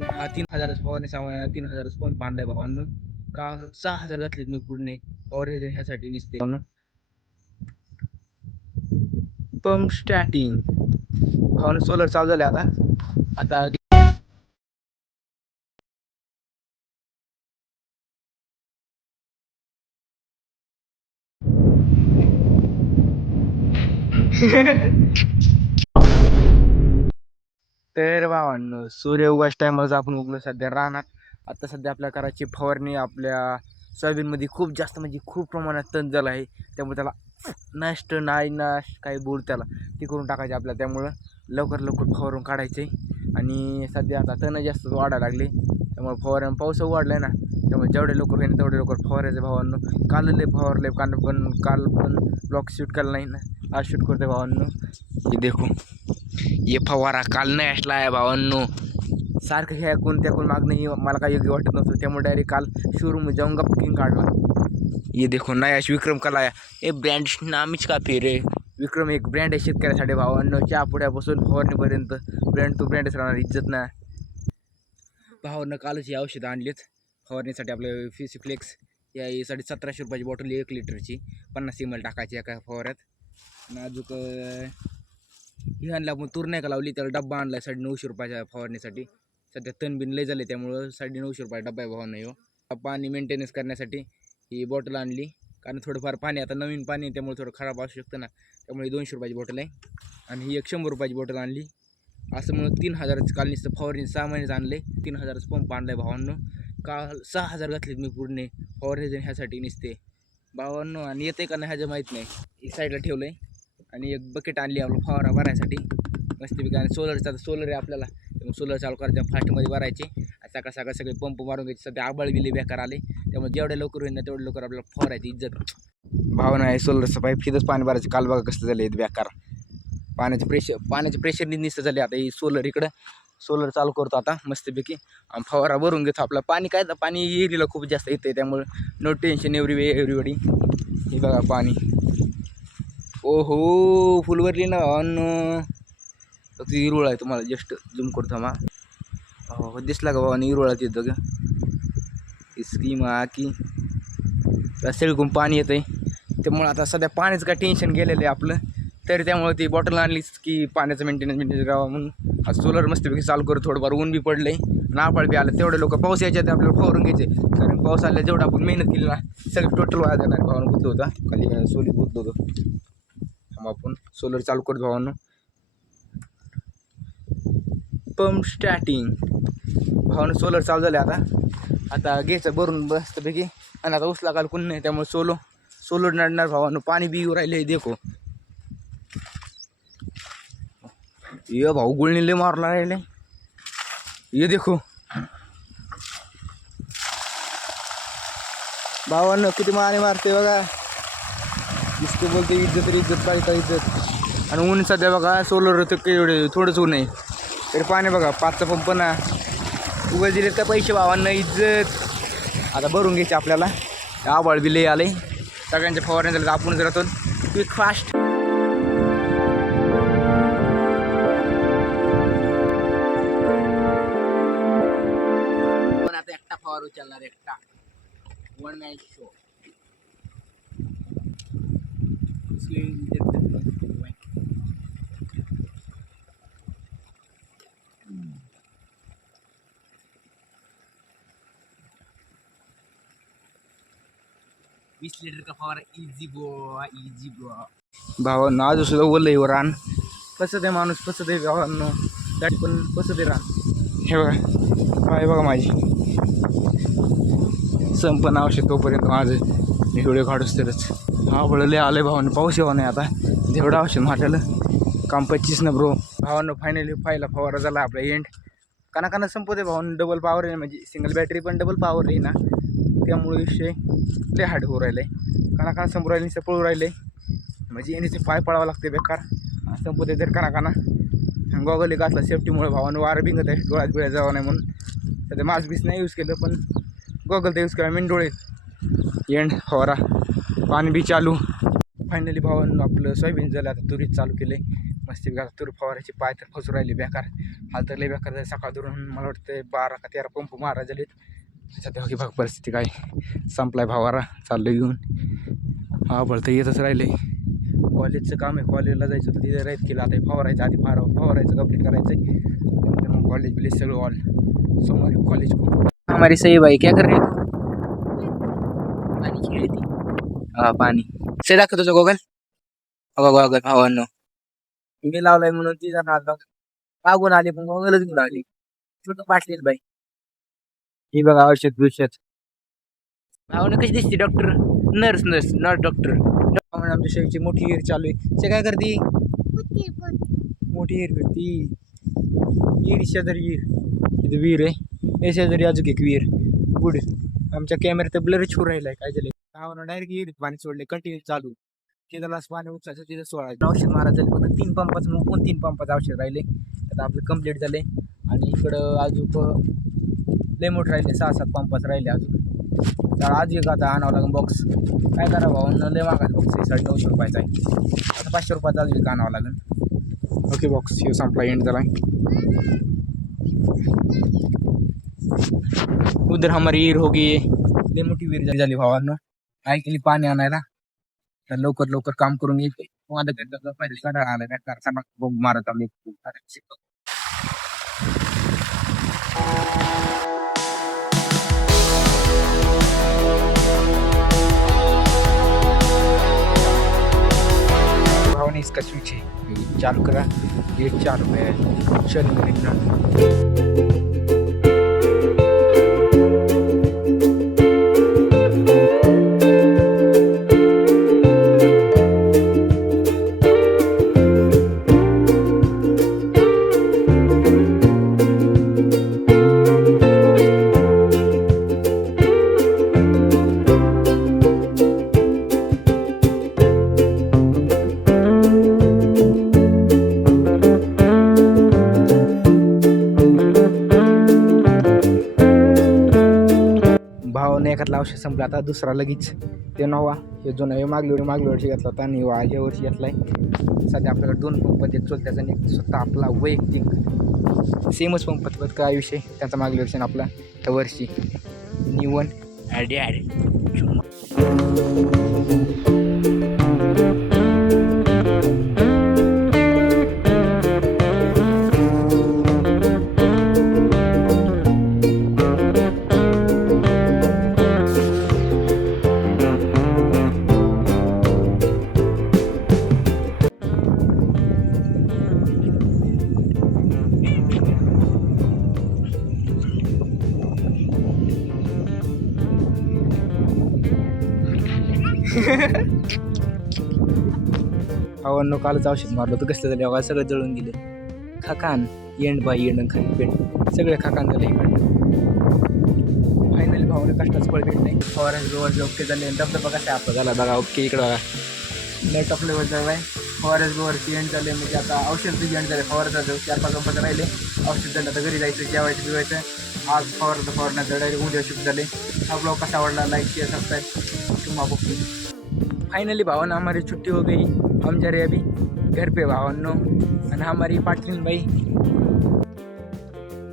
3,000 फवारणी 3,000 पंप बांधलाय भावांनो. का 6,000 घातलेत मी पूर्ण फवारणी ह्यासाठी निसते पंप स्टार्टिंग भावांनो. सोलर चालू झाले आता तर भावांनो सूर्य उगाच टायमालाच आपण उगलो सध्या रानात. आता सध्या आपल्या कराची फवारणी आपल्या सोयाबीनमध्ये खूप जास्त म्हणजे खूप प्रमाणात तण झालं आहे. त्यामुळे त्याला नष्ट नाही नाश काही बोल त्याला ते करून टाकायचे आपल्याला. त्यामुळं लवकर फवारून काढायचे. आणि सध्या आता तण जास्त वाढायला लागले त्यामुळे फवारण पाऊस वाढलाय ना, त्यामुळे जेवढे लवकर होईल तेवढे लवकर फवारायचे भावांनो. काल फवारले काल पण ब्लॉग शूट केला नाही ना, आज शूट करते भावांनो. हे देखो ये फवारा काल नाही असला आहे भावांनो. सारखं ह्या कोण मागणं मला काही योग्य वाटत नव्हतं, त्यामुळे डायरेक्ट काल शोरूम जाऊन बुकिंग काढला. ये देखो नया विक्रम कलाया हे ब्रँड नामीच का फिरे. विक्रम एक ब्रँड आहे शेतकऱ्यासाठी भावांनो. चहा पुड्यापासून फवारणीपर्यंत ब्रँड तो ब्रँडच राहणार, इज्जत ना भावांनो. कालच ही औषधं आणलीत फवारणीसाठी. आपलं फिसिफ्लेक्स या 1750 रुपयाची बॉटल 1 लिटरची 50 ml टाकायची एका फवाऱ्यात. आणि अजून ही आणलं आपण तूर नाही का लावली, त्याला डब्बा आणला 950 रुपयाच्या फवारणीसाठी. सध्या तण बिन लय झाले त्यामुळं 950 रुपयाचा डब्बा आहे भावांनो. ह्यो पाणी मेंटेनन्स करण्यासाठी ही बॉटल आणली, कारण थोडंफार पाणी आता नवीन पाणी त्यामुळे थोडं खराब असू शकतं ना, त्यामुळे 200 रुपयाची बॉटल आहे. आणि ही 100 रुपयाची बॉटल आणली. असं म्हणून 3,000च काल नुसतं फवारणी 6 महिन्यात आणले. 3,000च पंप आणलाय भावांनो. काल 6,000 घातलेत मी पूर्ण फवारणी ह्यासाठी निसते भावांनो. आणि येते का नाही ह्याचं माहीत नाही. ही साईडला ठेवलं आहे. आणि एक बकेट आणली आपलं फवारा भरायसाठी मस्तपैकी. आणि सोलर आहे आपल्याला, सोलर चालू करायचं फास्टमध्ये भरायचे. सकाळ सगळे पंप मारून घ्यायचे. सध्या आबाळ बिले बेकार आले, त्यामुळे जेवढ्या लवकर होईल ना तेवढं लवकर आपल्याला फवारायची इज्जत भावना आहे. सोलरचं पाईप तिथंच पाणी भरायचं. काल बघा कसं झालं बेकार. पाण्याचं प्रेशरनी निसतं झाले. आता ही सोलर चालू करतो आता मस्तपैकी. आणि फवारा भरून घेतो आपला. पाणी काय तर पाणी एरीला खूप जास्त येतं आहे, त्यामुळे नो टेन्शन एव्हरीबडी. हे बघा पाणी ओहो फुल भरली ना भावांनो. फक्त हिरवळ आहे, तुम्हाला जस्ट झूम करतो मा. हो दिसला का भावानी हिरवळात येतं का स्कीम की सगळीकडून पाणी येतं आहे. त्यामुळे आता सध्या पाण्याचं काय टेन्शन गेलेलं आहे आपलं. तरी त्यामुळे ती बॉटल आणलीच की पाण्याचं मेंटेनन्स करावं म्हणून. आज सोलर मस्तपैकी चालू करू. थोडंफार ऊन बी पडलं आहे, नापाळ बी आलं. तेवढे लोक पाऊस यायचे आपल्याला फवारून घ्यायचे, कारण पाऊस आल्या जेवढं आपण मेहनत केली ना सगळं टोटल वाया जाणार. भावानं गुतलं होता खाली सोलीत गुतलं होतं. आपण सोलर चालू करतो भावांनो. पंप स्टार्टिंग भावानं. सोलर चालू झाले आता घ्यायचं भरून बसतपैकी. आणि आता उसला काल कोण नाही, त्यामुळे सोलर नडणार भावानं. पाणी बी राहिले देखो. ये भाऊ गुळणी लय मारला राहिले. ये देखो भावानं किती माने मारते बघा. इसके बोलते इज्जत काय इज्जत. आणि ऊन सध्या बघा सोलर होतं एवढे थोडंच ऊन आहे, तरी पाणी बघा 5चा पंप ना उगा दिलेत का पैसे भावांना इज्जत. आता भरून घ्यायचे आपल्याला. आबाळ बी लय आले. सगळ्यांच्या फवारण्या झालं आपण राहतो क्विक फास्ट. पण आता एकटा फवार उचलणार, एकटा वन मॅन शो. लिटर का फवारा इझी भावांनो. आज सुद्धा ओलंय रान. पसत आहे माणूस, पसत आहे भावांनो. गाडी पण पसत आहे रान. हे बघा हे बघा माझी संपन्न आवश्यक तोपर्यंत माझं व्हिडिओ काढूच तरच. आवडले आले भावांनो. पाऊस येऊ नाही आता, जेवढं आवश्यक म्हटलं काम 25 ना ब्रो. भावांनो फायनली पहिला फवारा झाला आपला एंड. काना संपवते भावांनो. डबल पॉवर आहे, म्हणजे सिंगल बॅटरी पण डबल पॉवर आहे ना, त्यामुळे विषय लय हार्ड होऊ राहिले. काना संपू राहिले, पळू राहिले. म्हणजे येण्याचे पाय पळावं लागते बेकार. संपवते तर काना गॉगल घातला सेफ्टीमुळे भावानं. वारं भिंगत आहे, डोळ्यात बिळ्यात जावं नाही म्हणून. सध्या मास्क बीस नाही यूज केलं, पण गॉगल तर यूज केला. मेन डोळे एंड फवारा पाणी बी चालू. फायनली भावानं आपलं सोयाबीन झालं. आता तुरीत चालू केलं आहे मस्त तूर फवारायचे पाय तर फसू राहिले बेकार. हाल तर लय बेकार झाले. सकाळ धरून मला वाटतं 12 का 13 पंप मारा झालेत. सध्या बघ परिस्थिती काय संपलाय फवारा चाललं घेऊन. हा बळतं येतच राहिले. कॉलेजचं काम आहे, कॉलेजला जायचं होतं तिथे राईत केलं. आता फवारायचं आधी फवारायचं कंप्लीट करायचं आहे. नंतर मग कॉलेज बिलेज सगळं ऑल समोर कॉलेज खूप. हमारी सही भाई क्या कर रही है? पाणी खेळती. हा पाणी से दाखव तुझं गोगल. गोगल भावांनो मी लावलाय म्हणून ती जाणार बघ मागून आली पण गोगलच घेऊन आली. छोटं पाटलीच बाई. ही बघा औषध बिषध. भावना कशी दिसते डॉक्टर? Nurse not doctor. आमच्या शेवची मोठी हिर चालू आहे. ते काय करते? मोठी हिर करती. हिर शेजारी हिर इथे विहीर आहे. हे शेजारी अजून एक विहीर. गुड. आमच्या कॅमेऱ्यात ब्लर छू राहिलाय काय झालं. भावना डायरेक्ट हिरीत पाणी सोडले कंटिन्यू चालू. तिथं लास पाणी उचलायचं तिथं सोडायचं. औषध मारायचं फक्त 3 पंपाचं मग कोण 3 पंपाचं औषध राहिले. आता आपलं कंप्लीट झाले. आणि इकडं अजून लय मोठं राहिले 6-7 पंपाचं राहिले अजून. तर आज एक आता आणावं लागेल बॉक्स. काय करा भाऊ लय मागायचं बॉक्स आहे 950 रुपयाचा आहे. आता 500 रुपयाचा अजून एक आणावं लागेल. ओके बॉक्स हे संपला एंड झाला. उधर हमारी ईर होगी. लय मोठी विहीर झाली भावांनो. काय केली पाणी आणायला. तर लवकर काम करून येते. माझं घरचा पाहिजे काढा आला काय कारखाना बोंब मारत आम्ही. भावने इसका स्विच है चालू करा. ये चालू है. चल एखादला औषध संपलं. आता दुसरा लगेच ते नवा हे जुनं हे मागल्या वर्षी घेतला होता आणि ह्या वर्षी घेतलाय. सध्या आपल्याला 2 पंप देत चलत्याचा आणि स्वतः आपला वैयक्तिक सेमच पंप काय विषय त्यांचा मागल्या वर्षी आपला त्या वर्षी निवन ॲड. भावांनो कालच औषध मारलं होतं कसलं झालं सगळं जळून गेले. खाकान एंड बाय एंड खाली पेंट सगळे खाकान झाले इकडे. फायनली भावाने कष्टाच फळ भेटले. फॉरेस्ट ओके झाले. धबधबा कसा आहे आपला झाला बघा. ओके इकडं बघा नेट ऑफ लेवल झालं आहे. फॉरेस्ट गोवरची एंड झाले म्हणजे आता औषधची एंड झाले. फवारचा 4-5 पंपाचं राहिले. औषध झालं आता घरी जायचं जेवायचं पिवायचं. आज फवारण्याचं डायरेक्ट उद्या शिफ्ट झाले. हा ब्लॉग कसा आवडला लाईक शेअर सब्सक्राइब तुम्हा बघतो. फाइनली भावना हमारी छुट्टी हो गई. हम जा रहे अभी घर पे भावनो. और हमारी पाटलिन भाई